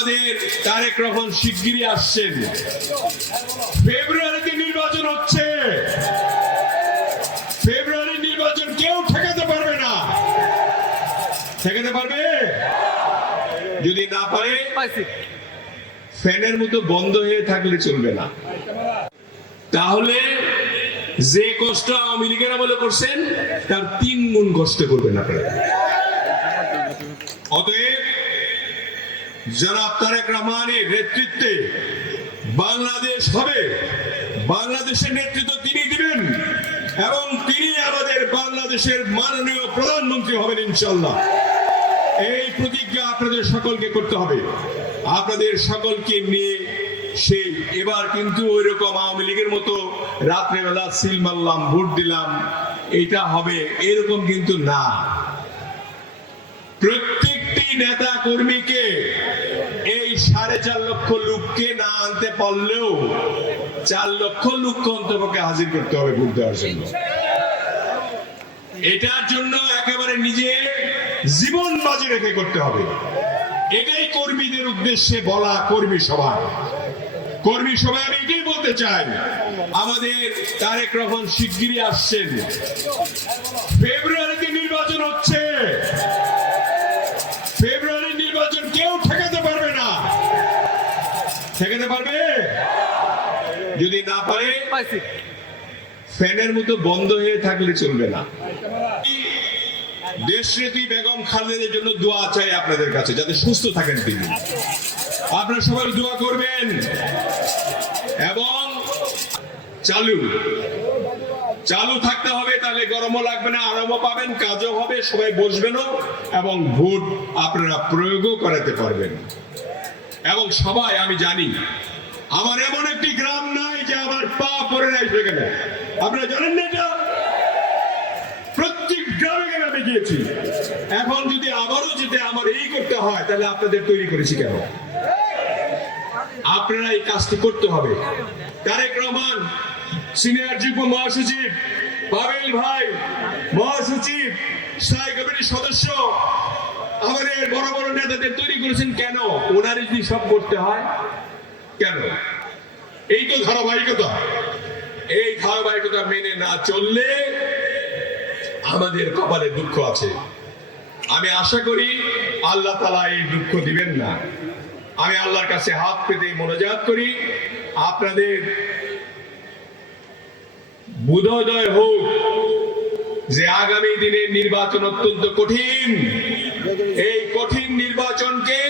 আমাদের তারেক রহমান শিগগিরই আসছেন। ফেব্রুয়ারিতে নির্বাচন হচ্ছে। ফেব্রুয়ারি নির্বাচন কেউ ঠেকাতে পারবে না। ঠেকাতে পারবে? যদি না পারে ফ্যানের মতো বন্ধ হয়ে থাকলে চলবে না। তাহলে যে কষ্ট আওয়ামী লীগের আমলে করছেন তার 3 গুণ কষ্ট করবেন আপনারা। অতএব জনাব তারেক রহমানের নেতৃত্বে বাংলাদেশ হবে। বাংলাদেশের নেতৃত্ব তিনি দিবেন এবং তিনি আমাদের বাংলাদেশের মাননীয় প্রধানমন্ত্রী হবেন ইনশাআল্লাহ। এই প্রতিজ্ঞা আপনাদের সকলকে করতে হবে। আপনাদের সকলকে নিয়ে সেই এবার কিন্তু ওই রকম আওয়ামী লীগের মতো রাত্রেবেলা সিল মারলাম ভোট দিলাম এটা হবে এরকম কিন্তু না। প্রত্যেকটি নেতা কর্মীকে এই 4.5 লক্ষ লোককে না আনতে পারলেও 4 লক্ষ লোককে অন্তপক্ষে হাজির করতে হবে ভোট দেওয়ার জন্য। এটার জন্য একেবারে নিজে জীবন বাজি রেখে করতে হবে। এটাই কর্মীদের উদ্দেশ্যে বলা কর্মী সভা। কর্মী সভায় আমি এটাই বলতে চাই, আমাদের তারেক রহমান শিগগিরই আসছেন। ফেব্রুয়ারিতে নির্বাচন হচ্ছে। ফেব্রুয়ারি নির্বাচন কেউ ঠেকাতে পারবে না। ঠেকাতে পারবে? যদি না পারে ফ্যানের মতো বন্ধ হয়ে থাকলে চলবে না। দেশনেত্রী বেগম খালেদার জন্য দোয়া চাই আপনাদের কাছে, যাতে সুস্থ থাকেন তিনি। আপনারা সবাই দোয়া করবেন এবং চালু থাকতে হবে। তাহলে গরমও লাগবে না, আরামও পাবেন, কাজও হবে, সবাই বসবেনও এবং ভোট আপনারা প্রয়োগও করাতে পারবেন। এবং সবাই, আমি জানি আমার এমন একটি গ্রাম নাই যে আমার পা পড়ে নাই সেখানে। আপনারা জানেন না এটা? প্রত্যেক গ্রামে গ্রামে গিয়েছি। এখন যদি আবারও যেতে আমার এই করতে হয় তাহলে আপনাদের তৈরি করেছি কেন? আপনারা এই কাজটি করতে হবে। তারেক রহমান সিনিয়র যুগ্ম মহাসচিব, পাবেল ভাই মহাসচিব, স্থায়ী কমিটির সদস্য, আমাদের বড় বড় নেতাদের তৈরি করেছেন কেন? ওনারই যদি সব করতে হয় কেন? এই তো ধারাবাহিকতা। এই ধারাবাহিকতা মেনে না চললে আমাদের কপালে দুঃখ আছে। আমি আশা করি আল্লাহ তাআলা এই দুঃখ দিবেন না। আমি আল্লাহর কাছে হাত পেতে মোনাজাত করি, আপনাদের বোধোদয় হোক যে আগামী দিনের নির্বাচন অত্যন্ত কঠিন। এই কঠিন নির্বাচনকে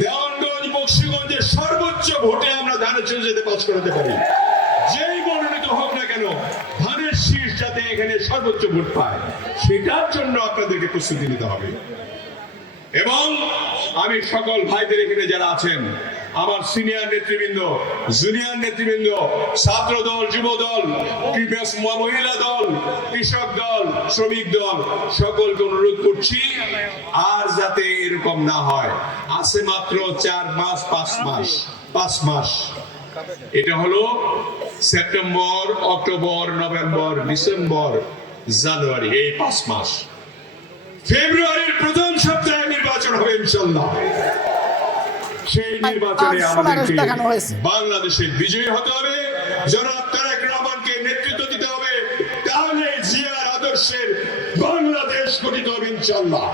দেওয়ানগঞ্জ বক্সিগঞ্জের সর্বোচ্চ ভোটে আমরা ধানের শীষ যাতে পাস করাতে পারি। যেই মনোনীত হোক না কেন, ধানের শীষ যাতে এখানে সর্বোচ্চ ভোট পায় সেটার জন্য আপনাদেরকে প্রস্তুতি নিতে হবে। এবং আমি সকল ভাইদের এখানে যারা আছেন, আমার সিনিয়র নেতৃবৃন্দ, জুনিয়র নেতৃবৃন্দ, ছাত্র দল, যুব দল, মহিলা দল, কৃষক দল, শ্রমিক দল, সকলকে অনুরোধ করছি আর যাতে এরকম না হয়। আছে মাত্র 4 মাস 5 মাস। এটা হলো সেপ্টেম্বর, অক্টোবর, নভেম্বর, ডিসেম্বর, জানুয়ারি, এই 5 মাস। ফেব্রুয়ারির প্রথম সপ্তাহে নির্বাচন হবে ইনশাআল্লাহ। সেই নির্বাচনে আমাদেরকে বাংলাদেশের বিজয়ী হতে হবে। জনাব তারেক রহমানকে নেতৃত্ব দিতে হবে। তাহলে জিয়ার আদর্শের বাংলাদেশ গঠিত হবে ইনশাআল্লাহ।